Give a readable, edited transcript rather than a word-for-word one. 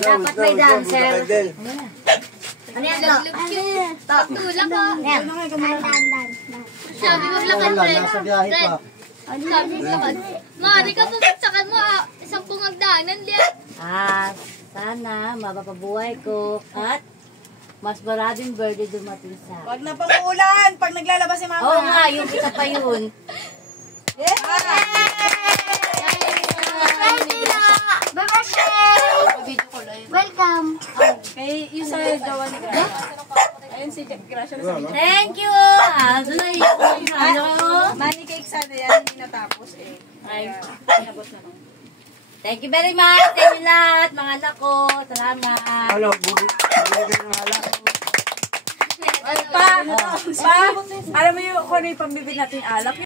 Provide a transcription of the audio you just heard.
Dapat may dancer. Ano yan? Tulak ko. Sabi mo lakad, Fred. Sabi mo lakad. Mari ka pupagsakan mo. Isang pungagdanan liyan. Sana mapapabuhay ko at mas maraming birthday dumating sa... Wag na pang ulan pag naglalabas si mama. Oo nga, yung isa pa yun. Welcome. Kay yung sa Jawan ka. Ayun si Gracia. Thank you! Money cake sana yan, hindi natapos eh. Thank you very much sa inyo lahat, mga anak ko. Salamat. Hello, bumili ng alak. Pa, alam mo yung kung ano yung pambibili natin alak?